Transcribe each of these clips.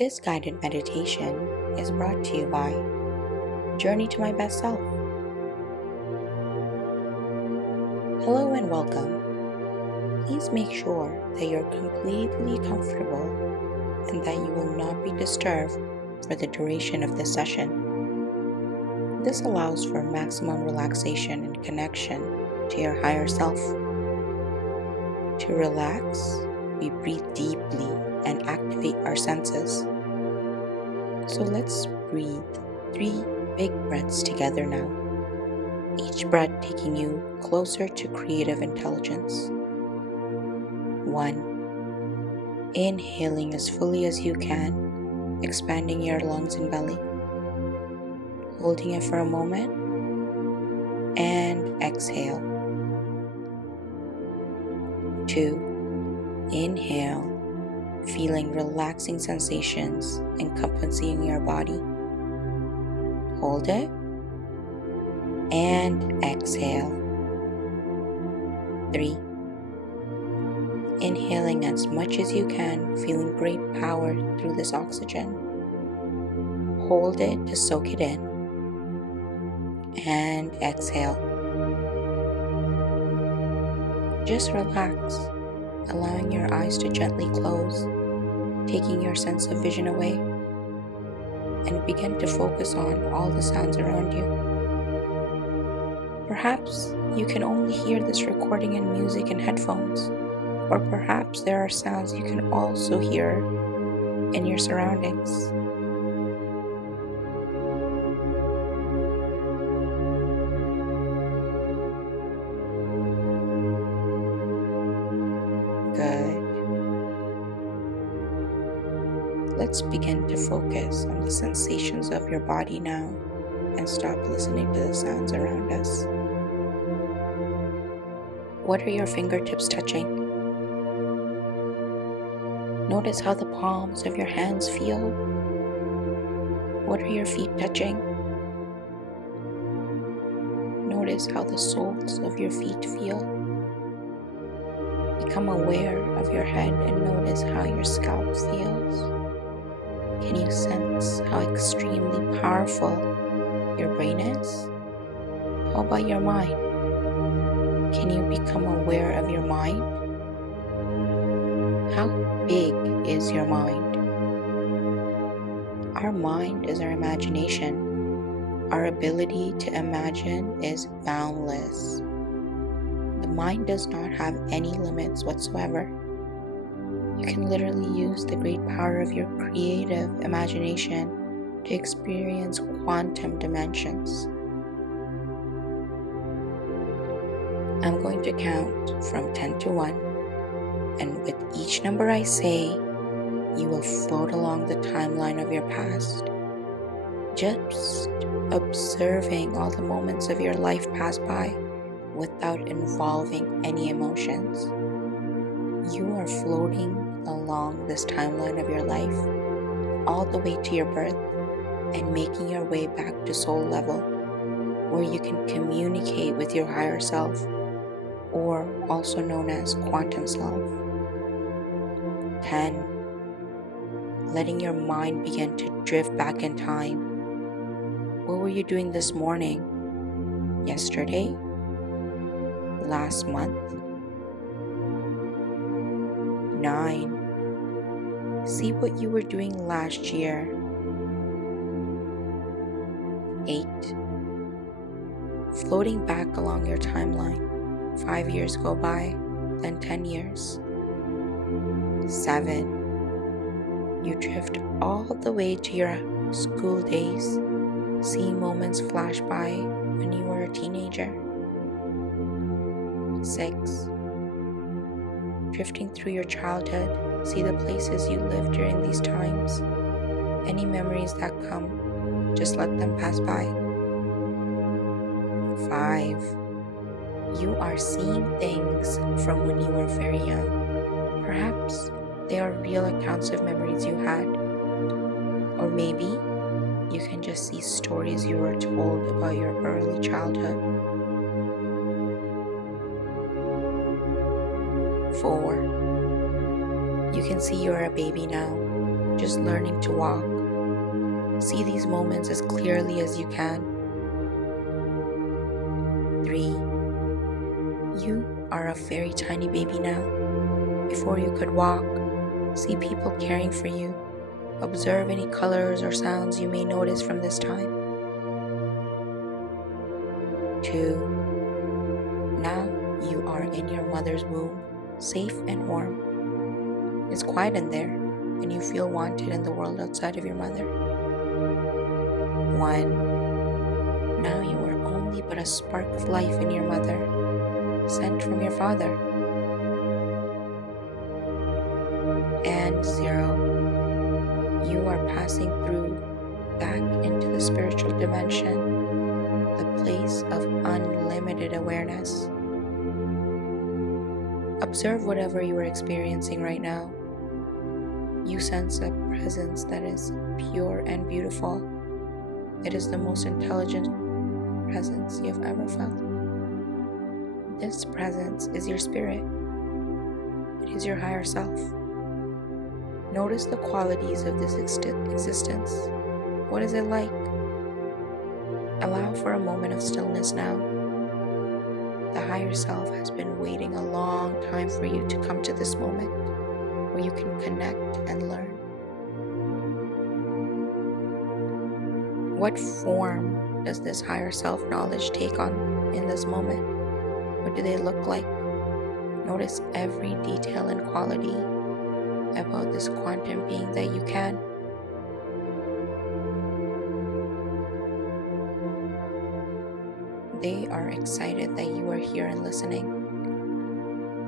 This guided meditation is brought to you by Journey to My Best Self. Hello and welcome. Please make sure that you're completely comfortable and that you will not be disturbed for the duration of this session. This allows for maximum relaxation and connection to your higher self. To relax, we breathe deeply and activate our senses. So let's breathe 3 big breaths together now, each breath taking you closer to creative intelligence. 1. Inhaling as fully as you can, expanding your lungs and belly. Holding it for a moment, and exhale. 2. Inhale, feeling relaxing sensations encompassing your body. Hold it, and exhale. 3. Inhaling as much as you can, feeling great power through this oxygen. Hold it to soak it in, and exhale. Just relax, allowing your eyes to gently close, taking your sense of vision away, and begin to focus on all the sounds around you. Perhaps you can only hear this recording in music and headphones, or perhaps there are sounds you can also hear in your surroundings. Good. Let's begin to focus on the sensations of your body now and stop listening to the sounds around us. What are your fingertips touching? Notice how the palms of your hands feel. What are your feet touching? Notice how the soles of your feet feel. Become aware of your head and notice how your scalp feels. Can you sense how extremely powerful your brain is? How about your mind? Can you become aware of your mind? How big is your mind? Our mind is our imagination. Our ability to imagine is boundless. The mind does not have any limits whatsoever. You can literally use the great power of your creative imagination to experience quantum dimensions. I'm going to count from 10 to 1. And with each number I say, you will float along the timeline of your past, just observing all the moments of your life pass by without involving any emotions. You are floating along this timeline of your life, all the way to your birth, and making your way back to soul level, where you can communicate with your higher self, or also known as quantum self. 10. Letting your mind begin to drift back in time. What were you doing this morning? Yesterday? Last month? 9. See what you were doing last year. 8. Floating back along your timeline. 5 years go by, then 10 years. 7. You drift all the way to your school days, seeing moments flash by when you were a teenager. 6. Drifting through your childhood, see the places you lived during these times. Any memories that come, just let them pass by. 5. You are seeing things from when you were very young. Perhaps they are real accounts of memories you had. Or maybe you can just see stories you were told about your early childhood. 4. You can see you're a baby now, just learning to walk. See these moments as clearly as you can. 3. You are a very tiny baby now. Before you could walk, see people caring for you. Observe any colors or sounds you may notice from this time. 2. Now you are in your mother's womb, safe and warm. It's quiet in there, and you feel wanted in the world outside of your mother. 1. Now you are only but a spark of life in your mother, sent from your father. And 0. You are passing through back into the spiritual dimension, the place of unlimited awareness. Observe whatever you are experiencing right now. You sense a presence that is pure and beautiful. It is the most intelligent presence you have ever felt. This presence is your spirit. It is your higher self. Notice the qualities of this existence. What is it like? Allow for a moment of stillness now. The higher self has been waiting a long time for you to come to this moment where you can connect and learn. What form does this higher self knowledge take on in this moment? What do they look like? Notice every detail and quality about this quantum being that you can. They are excited that you are here and listening.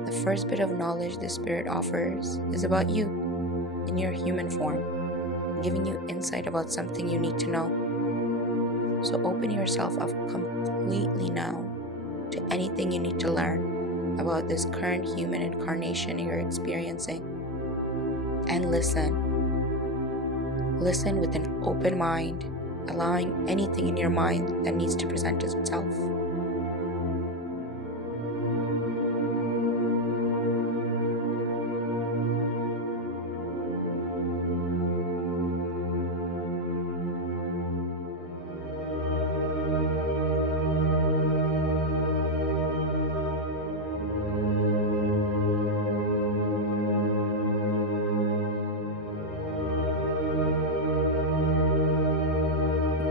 The first bit of knowledge the Spirit offers is about you in your human form, giving you insight about something you need to know. So open yourself up completely now to anything you need to learn about this current human incarnation you're experiencing. And listen. Listen with an open mind, allowing anything in your mind that needs to present itself.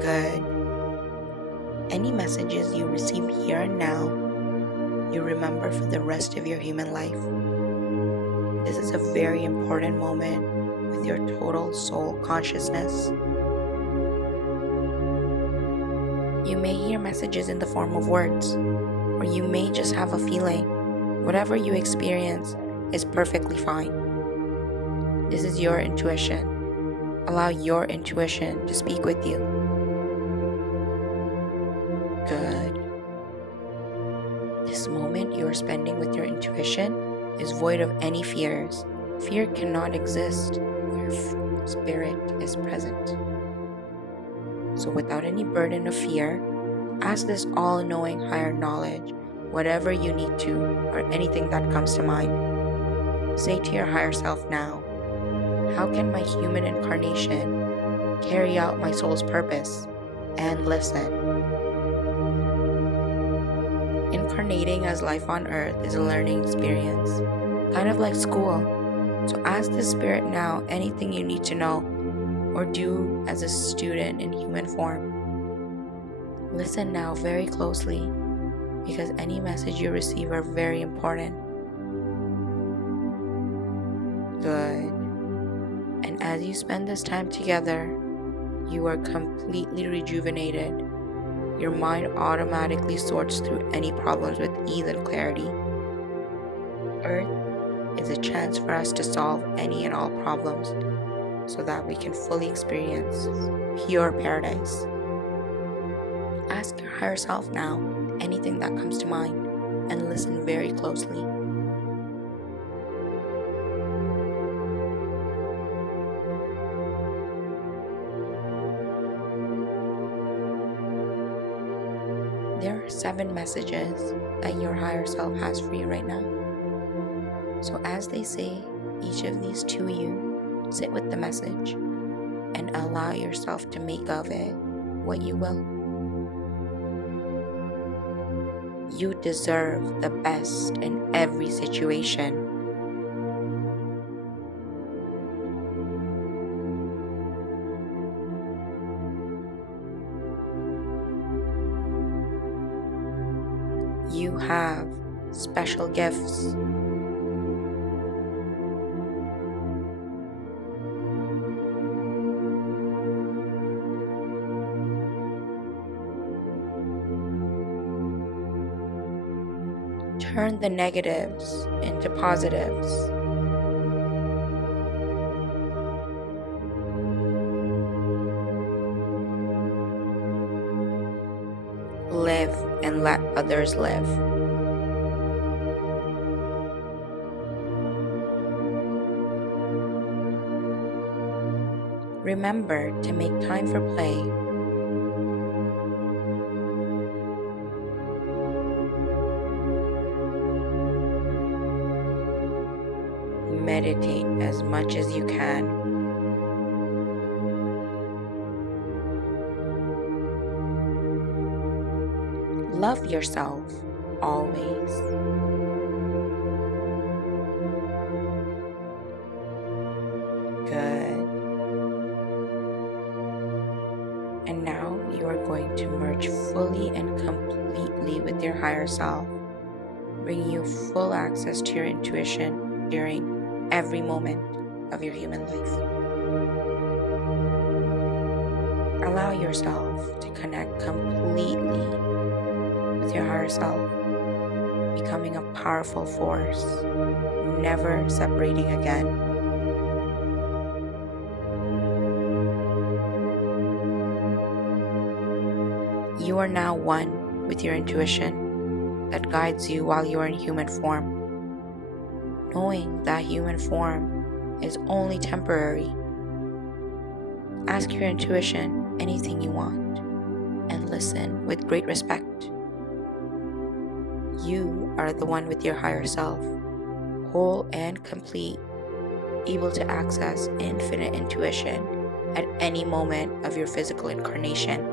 Good. Any messages you receive here and now, you remember for the rest of your human life. This is a very important moment with your total soul consciousness. You may hear messages in the form of words, or you may just have a feeling. Whatever you experience is perfectly fine. This is your intuition. Allow your intuition to speak with you. Good. This moment you are spending with your intuition is void of any fears. Fear cannot exist where spirit is present. So without any burden of fear, ask this all-knowing higher knowledge whatever you need to or anything that comes to mind. Say to your higher self now, how can my human incarnation carry out my soul's purpose? And listen. Incarnating as life on earth is a learning experience, kind of like school. So ask the spirit now anything you need to know or do as a student in human form. Listen now very closely because any message you receive are very important. Good. And as you spend this time together, you are completely rejuvenated. Your mind automatically sorts through any problems with ease and clarity. Earth is a chance for us to solve any and all problems so that we can fully experience pure paradise. Ask your higher self now anything that comes to mind and listen very closely. There are 7 messages that your higher self has for you right now. So as they say each of these to you, Sit with the message and allow yourself to make of it what you will. You deserve the best in every situation. You have special gifts. Turn the negatives into positives. Live and let others live. Remember to make time for play. Meditate as much as you can. Love yourself always. Good. And now you are going to merge fully and completely with your higher self, bringing you full access to your intuition during every moment of your human life. Allow yourself to connect completely with your higher self, becoming a powerful force, never separating again. You are now one with your intuition that guides you while you are in human form. Knowing that human form is only temporary, ask your intuition anything you want and listen with great respect. You are the one with your higher self, whole and complete, able to access infinite intuition at any moment of your physical incarnation.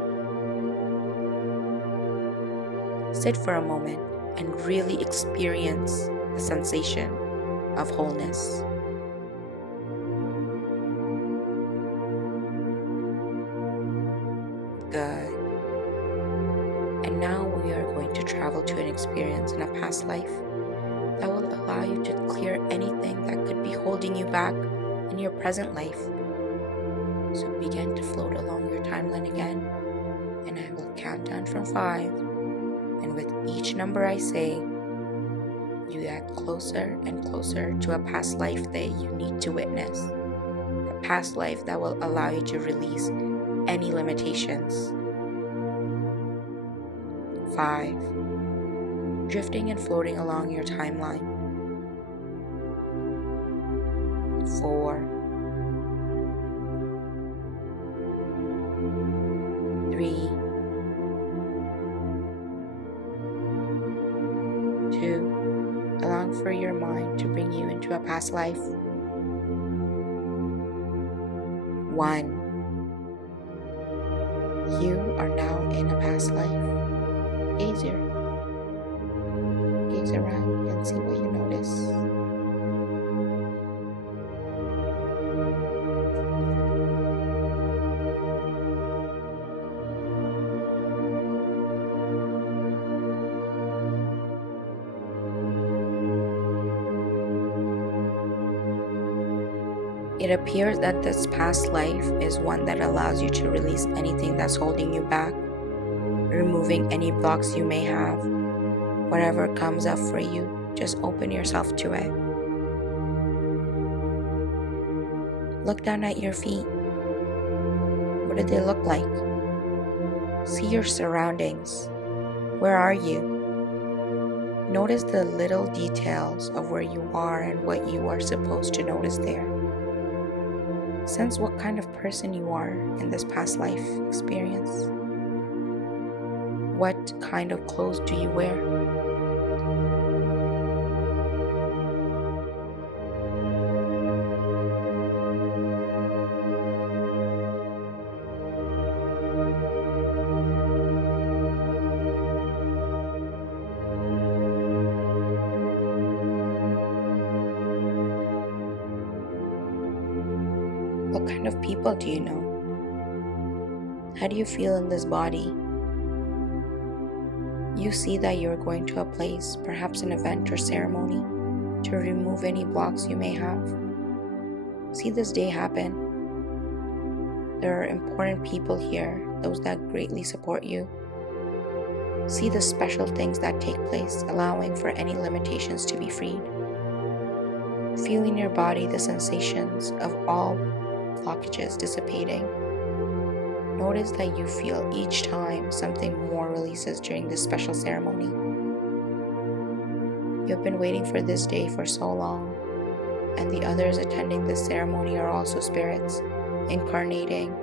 Sit for a moment and really experience the sensation of wholeness. Good. And now we are going to travel to an experience in a past life that will allow you to clear anything that could be holding you back in your present life. So begin to float along your timeline again, and I will count down from 5, and with each number I say, you get closer and closer to a past life that you need to witness. A past life that will allow you to release any limitations. 5. Drifting and floating along your timeline. 4. 3. 2. Allowing for your mind to bring you into a past life. 1. You are now in a past life. Gaze around and see what you notice. It appears that this past life is one that allows you to release anything that's holding you back, removing any blocks you may have. Whatever comes up for you, just open yourself to it. Look down at your feet. What do they look like? See your surroundings. Where are you? Notice the little details of where you are and what you are supposed to notice there. Sense what kind of person you are in this past life experience. What kind of clothes do you wear? kind of people do you know? How do you feel in this body? You see that you're going to a place, perhaps an event or ceremony, to remove any blocks you may have. See this day happen. There are important people here, those that greatly support you. See the special things that take place, allowing for any limitations to be freed. Feel in your body the sensations of all blockages dissipating. Notice that you feel each time something more releases during this special ceremony. You have been waiting for this day for so long, and the others attending this ceremony are also spirits incarnating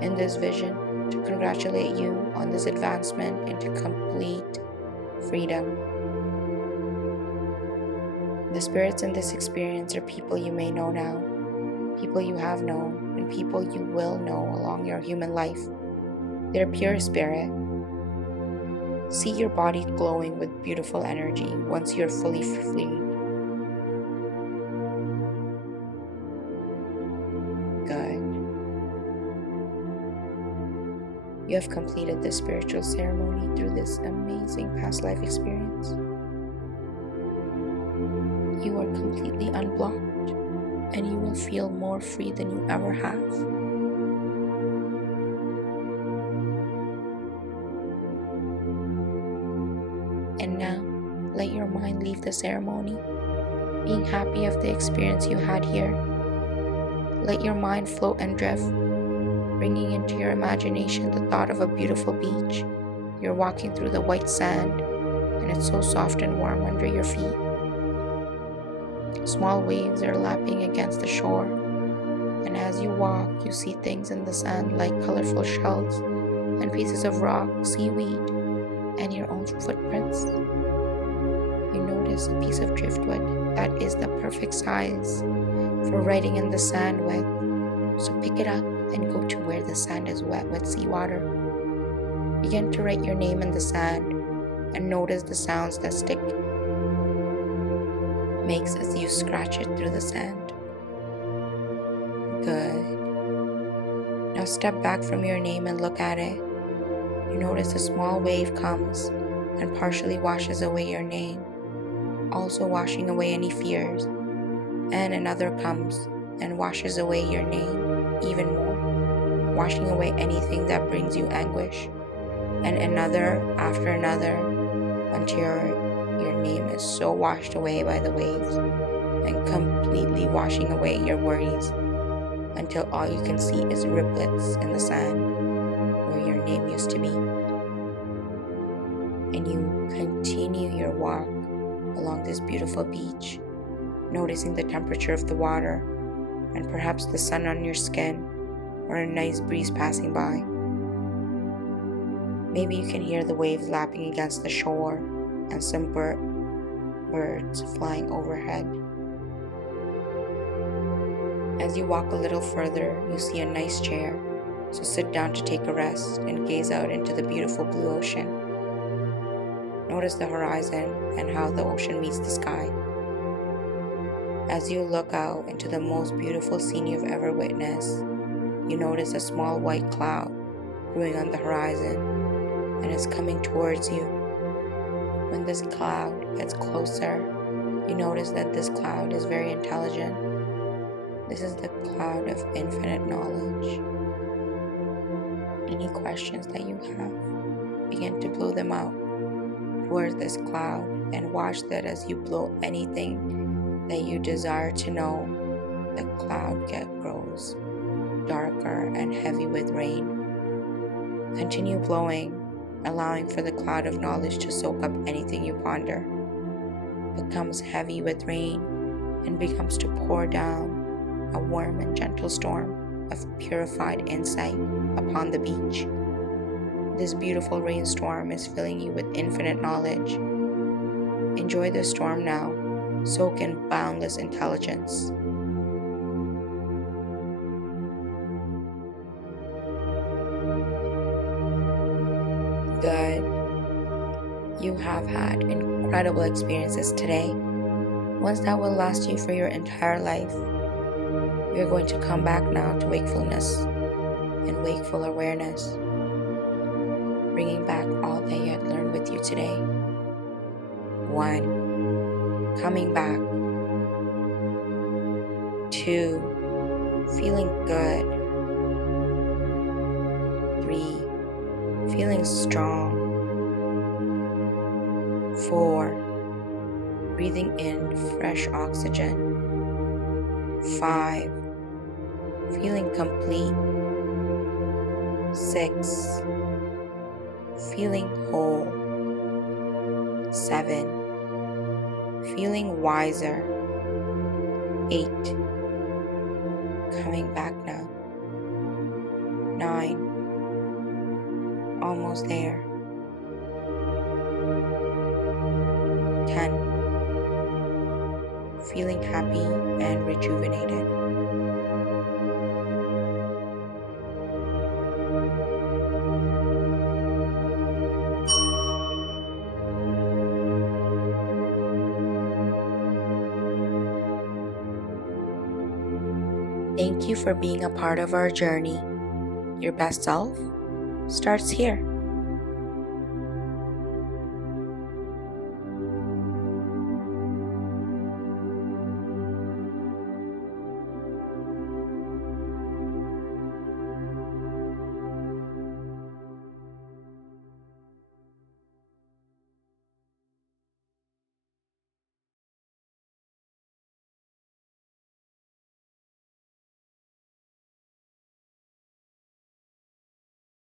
in this vision to congratulate you on this advancement into complete freedom. The spirits in this experience are people you may know now, people you have known, and people you will know along your human life. They're pure spirit. See your body glowing with beautiful energy once you're fully freed. Good. You have completed this spiritual ceremony through this amazing past life experience. You are completely unblocked, and you will feel more free than you ever have. And now, let your mind leave the ceremony, being happy of the experience you had here. Let your mind float and drift, bringing into your imagination the thought of a beautiful beach. You're walking through the white sand, and it's so soft and warm under your feet. Small waves are lapping against the shore, and as you walk, you see things in the sand like colorful shells and pieces of rock, seaweed, and your own footprints. You notice a piece of driftwood that is the perfect size for writing in the sand with, so pick it up and go to where the sand is wet with seawater. Begin to write your name in the sand and notice the sounds that stick makes as you scratch it through the sand. Good. Now step back from your name and look at it. You notice a small wave comes and partially washes away your name, also washing away any fears. And another comes and washes away your name even more, washing away anything that brings you anguish. And another after another until your name is so washed away by the waves and completely washing away your worries until all you can see is riplets in the sand where your name used to be. And you continue your walk along this beautiful beach, noticing the temperature of the water and perhaps the sun on your skin or a nice breeze passing by. Maybe you can hear the waves lapping against the shore and some birds flying overhead. As you walk a little further, you see a nice chair, so sit down to take a rest and gaze out into the beautiful blue ocean. Notice the horizon and how the ocean meets the sky. As you look out into the most beautiful scene you've ever witnessed, you notice a small white cloud growing on the horizon, and it's coming towards you. When this cloud gets closer, you notice that this cloud is very intelligent. This is the cloud of infinite knowledge. Any questions that you have, begin to blow them out towards this cloud and watch that as you blow anything that you desire to know, the cloud grows darker and heavy with rain. Continue blowing, allowing for the cloud of knowledge to soak up anything you ponder. Becomes heavy with rain and becomes to pour down a warm and gentle storm of purified insight upon the beach. This beautiful rainstorm is filling you with infinite knowledge. Enjoy the storm now, soak in boundless intelligence. Good. You have had incredible experiences today, ones that will last you for your entire life. We are going to come back now to wakefulness and wakeful awareness, bringing back all that you had learned with you today. 1, coming back. 2, feeling good. 3, feeling strong. 4, breathing in fresh oxygen. 5, feeling complete. 6, feeling whole. 7, feeling wiser. 8, coming back now. 9, almost there. 10, feeling happy and rejuvenated. Thank you for being a part of our journey. Your best self starts here.